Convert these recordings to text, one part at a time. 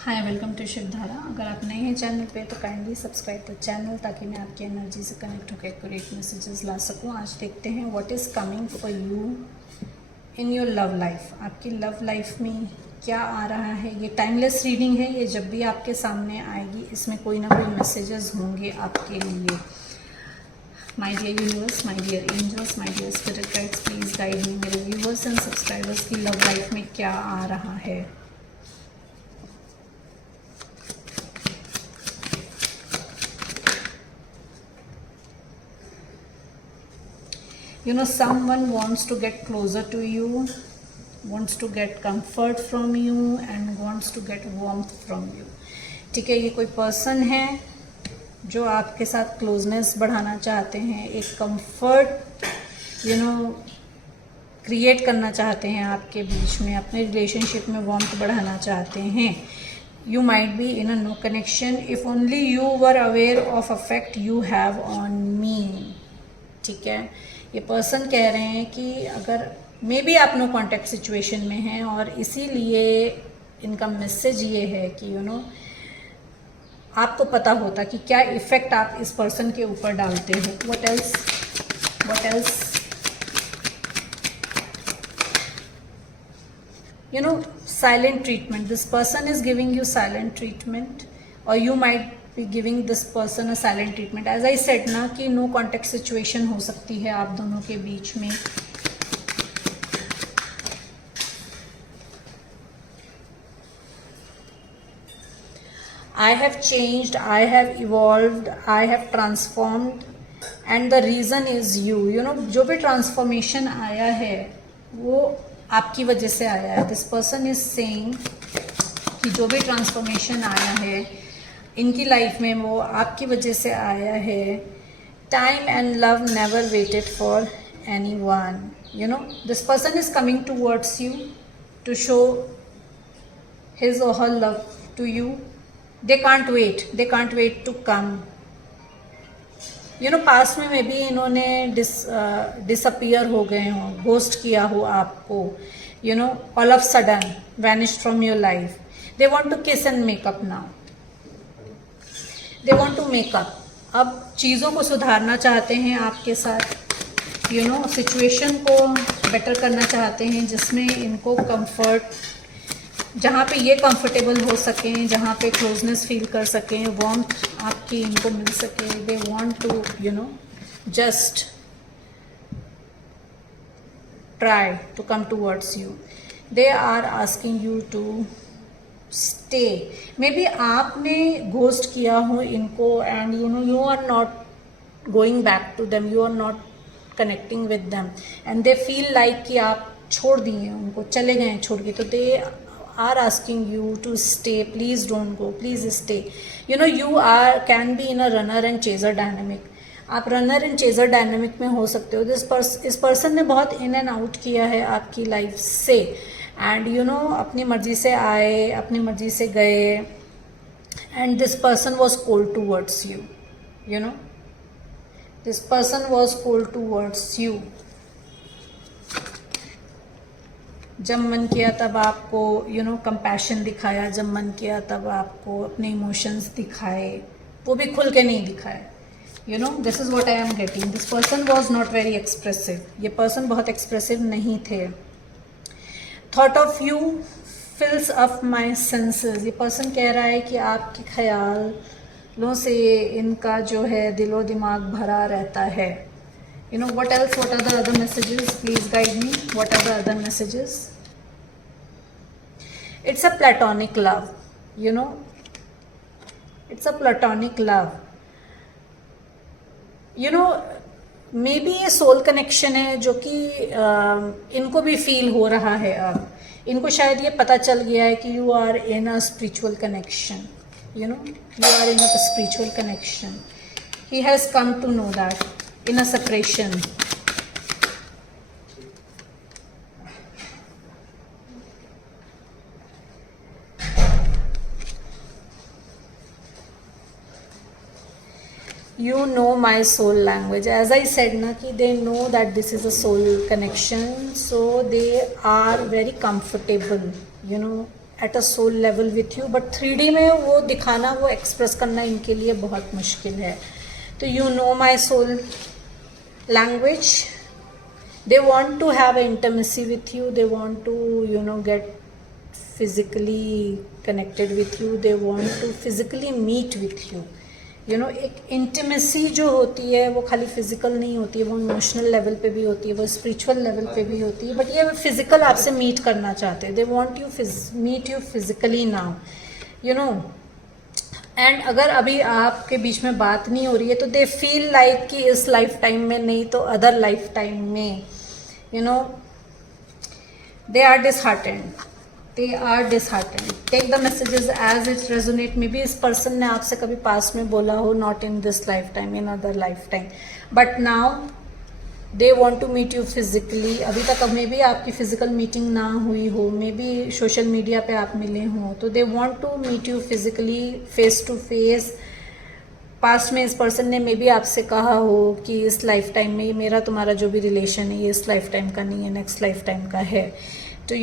Hi, welcome to Shivdhara. अगर आप नए हैं चैनल पे तो काइंडली सब्सक्राइब द चैनल ताकि मैं आपकी एनर्जी से कनेक्ट होकर एक्यूरेट मैसेजेस ला सकूं। आज देखते हैं what is coming for you in your love life. आपकी लव लाइफ में क्या आ रहा है। ये टाइमलेस रीडिंग है, ये जब भी आपके सामने आएगी इसमें कोई ना कोई मैसेजेस होंगे आपके लिए। My dear universe, my dear angels, my dear spirit guides, please guide me. मेरे व्यूवर्स एंड सब्सक्राइबर्स की लव लाइफ में क्या आ रहा है। You know, someone wants to get closer to you, wants to get comfort from you and wants to get warmth from you. ठीक है, ये कोई पर्सन है जो आपके साथ क्लोजनेस बढ़ाना चाहते हैं, एक कंफर्ट क्रिएट करना चाहते हैं आपके बीच में, अपने रिलेशनशिप में वार्मथ बढ़ाना चाहते हैं। You might be in a no connection if only you were aware of effect you have on me. ठीक है, ये पर्सन कह रहे हैं कि अगर मे बी आप नो कॉन्टैक्ट सिचुएशन में हैं और इसीलिए इनका मैसेज ये है कि आपको पता होता कि क्या इफ़ेक्ट आप इस पर्सन के ऊपर डालते हो। What else silent treatment. This person is giving you silent treatment और you might be giving this person a silent treatment. As I said ना कि no contact situation हो सकती है आप दोनों के बीच में। I have changed, I have evolved, I have transformed and the reason is you. जो भी ट्रांसफॉर्मेशन आया है वो आपकी वजह से आया है। This person is saying कि जो भी ट्रांसफॉर्मेशन आया है इनकी लाइफ में वो आपकी वजह से आया है। Time and love never waited for any one. This person is coming towards you to show his or her love to you. They can't wait to come. Past में मे बी इन्होंने disappear हो गए हों, ghost किया हो आपको, all of sudden vanished from your life. They want to kiss and make up now. They want to make up. अब चीज़ों को सुधारना चाहते हैं आपके साथ, सिचुएशन को बेटर करना चाहते हैं जिसमें इनको कंफर्ट, जहाँ पे ये कंफर्टेबल हो सकें, जहाँ पे क्लोजनेस फील कर सकें, वार्मथ आपकी इनको मिल सके। They want to just try to come towards you. They are asking you to stay. Maybe आपने घोस्ट किया हो इनको and you are not going back to them, you are not connecting with them and they feel like कि आप छोड़ दिए उनको, चले गए छोड़ के। तो they are asking you to stay, please don't go, please stay. You are can be in a runner and chaser dynamic. आप रनर एंड चेजर डायनेमिक में हो सकते हो। इस पर्सन ने बहुत इन एंड आउट किया है आपकी लाइफ से एंड अपनी मर्जी से आए, अपनी मर्जी से गए and this person was cold towards you. This person was cold towards you. जब मन किया तब आपको कंपैशन दिखाया, जब मन किया तब आपको अपने इमोशंस दिखाए, वो भी खुल के नहीं दिखाए। This is what I am getting. This person was not very expressive. ये पर्सन बहुत एक्सप्रेसिव नहीं थे। Thought of you फिल्स up my senses. ये पर्सन कह रहा है कि आपके ख्यालों से इनका जो है दिलो दिमाग भरा रहता है। What else, what are the other messages, please guide me. What are the other messages. It's a platonic love, it's a platonic love. Maybe ये सोल कनेक्शन है जो कि इनको भी फील हो रहा है। अब इनको शायद ये पता चल गया है कि you are in a spiritual connection, you are in a spiritual connection. He has come to know that in a separation. You know my soul language. As I said na कि they know that this is a soul connection, so they are very comfortable, at a soul level with you, but 3D में वो दिखाना, वो express करना इनके लिए बहुत मुश्किल है. तो you know my soul language. They want to have intimacy with you. They want to, get physically connected with you. They want to physically meet with you. एक इंटीमेसी जो होती है वो खाली फिजिकल नहीं होती है, वो इमोशनल लेवल पे भी होती है, वो स्पिरिचुअल लेवल पे भी होती है. बट ये फिजिकल आपसे मीट करना चाहते हैं. They want you meet you physically now, and अगर अभी आपके बीच में बात नहीं हो रही है तो दे फील लाइक कि इस लाइफ टाइम में नहीं तो अदर लाइफ टाइम में, they are disheartened. Take the messages as it resonate. Maybe इस person ने आपसे कभी पास्ट में बोला हो, not in this lifetime, in other lifetime, but now they want to meet you physically. अभी तक मे भी आपकी फिजिकल मीटिंग ना हुई हो, मे बी सोशल मीडिया पे आप मिले हो, तो they want to meet you physically, face to face. Past में इस पर्सन ने मे बी आपसे कहा हो कि इस लाइफ टाइम में मेरा तुम्हारा जो भी रिलेशन है ये इस लाइफ टाइम का नहीं है, नेक्स्ट लाइफ टाइम का है. तो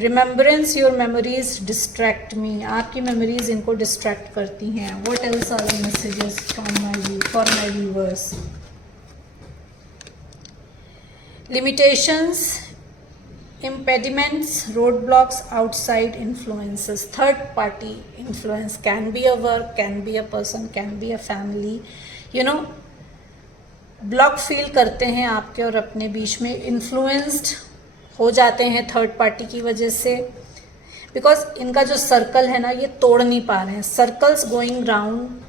remembrance your memories distract me. आपकी मेमोरीज इनको डिस्ट्रैक्ट करती हैं. What else are the messages for my viewers? limitations, impediments, roadblocks, outside influences. Third party influence can be a work, can be a person, can be a family. Block feel करते हैं आपके और अपने बीच में, influenced हो जाते हैं third party की वजह से, बिकॉज इनका जो सर्कल है ना ये तोड़ नहीं पा रहे हैं. Circles going round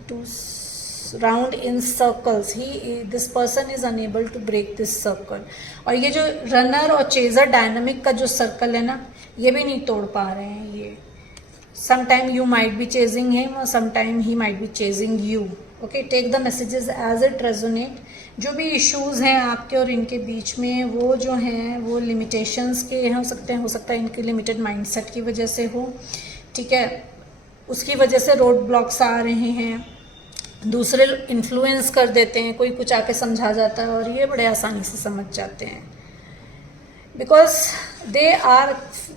in circles. This person is unable to break this circle. और ये जो रनर और चेजर डायनामिक का जो सर्कल है ना ये भी नहीं तोड़ पा रहे हैं. ये sometime you might be chasing him or sometime he might be chasing you. Okay, take the messages as it resonate. जो भी इश्यूज हैं आपके और इनके बीच में वो जो हैं वो लिमिटेशंस के हो सकते हैं, हो सकता है इनके लिमिटेड माइंडसेट की वजह से हो. ठीक है, उसकी वजह से रोड ब्लॉक्स आ रहे हैं. दूसरे इन्फ्लुएंस कर देते हैं, कोई कुछ आके समझा जाता है और ये बड़े आसानी से समझ जाते हैं. Because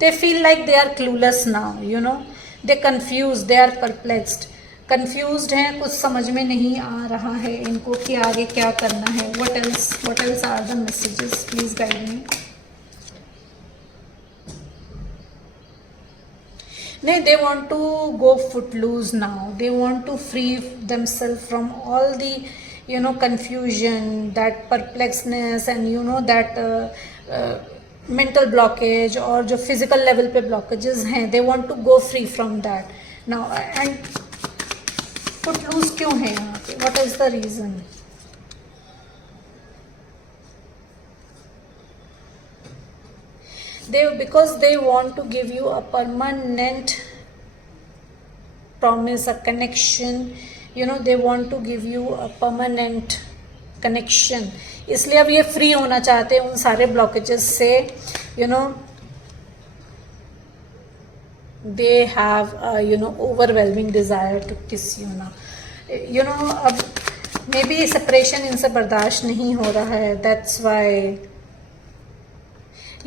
they feel like they are clueless now, they confused, they are perplexed. confused हैं, कुछ समझ में नहीं आ रहा है इनको कि आगे क्या करना है. what else are the messages? please guide me. नहीं, they want to go footloose now. they want to free themselves from all the confusion, that perplexedness and that mental blockage और जो फिजिकल लेवल पे blockages हैं. They want to go free from that now. And footloose क्यों है यहाँ पे? What is the reason? Because they want to give you a permanent promise, a connection. They want to give you a permanent connection. इसलिए अब ये free होना चाहते हैं उन सारे ब्लॉकेजेस से. They have overwhelming desire to kiss you ना. अब मे बी सेपरेशन इनसे बर्दाश्त नहीं हो रहा है. That's why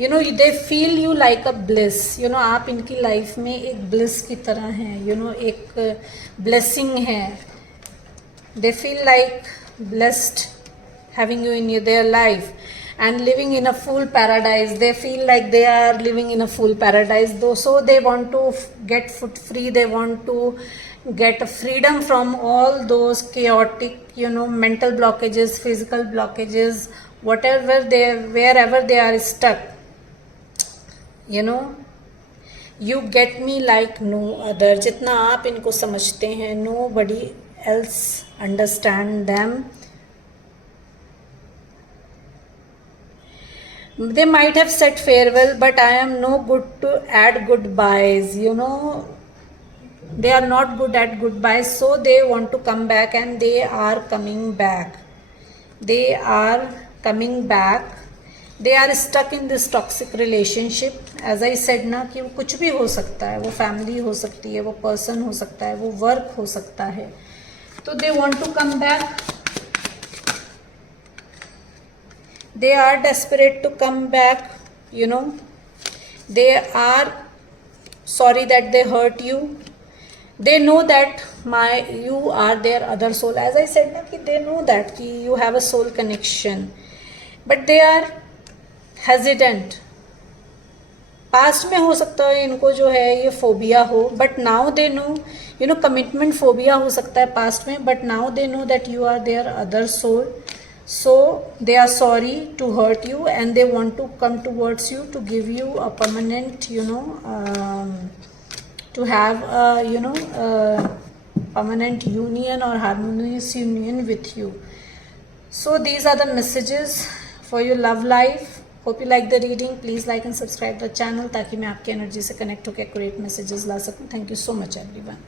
they feel you like a bliss. आप इनकी लाइफ में एक ब्लिस की तरह हैं. एक ब्लेसिंग है. दे feel like blessed having you in their life and living in a full paradise. They feel like they are living in a full paradise though, so they want to get foot free. They want to get freedom from all those chaotic mental blockages, physical blockages, wherever they are stuck. You get me like no other. जितना आप इनको समझते हैं, nobody else understand them. They might have said farewell, but I am no good to add goodbyes. They are not good at goodbyes, so they want to come back, and they are coming back. They are coming back. They are stuck in this toxic relationship. As I said ना कि वो कुछ भी हो सकता है. वो family हो सकती है, वो पर्सन हो सकता है, वो वर्क हो सकता है. तो they want to come back. They are desperate to come back. They are sorry that they hurt you. They know that you are their other soul. As I said na, they know that you have a soul connection, but they are hesitant. Past में हो सकता है इनको जो है ये phobia हो, but now they know commitment phobia हो सकता है पास्ट में, but now they know that you are their other soul. So they are sorry to hurt you and they want to come towards you to give you a permanent to have a permanent union or harmonious union with you. So these are the messages for your love life. Hope you like the reading. Please like and subscribe the channel ताकि मैं आपके energy से connect होकर accurate messages ला सकूं. Thank you so much everyone.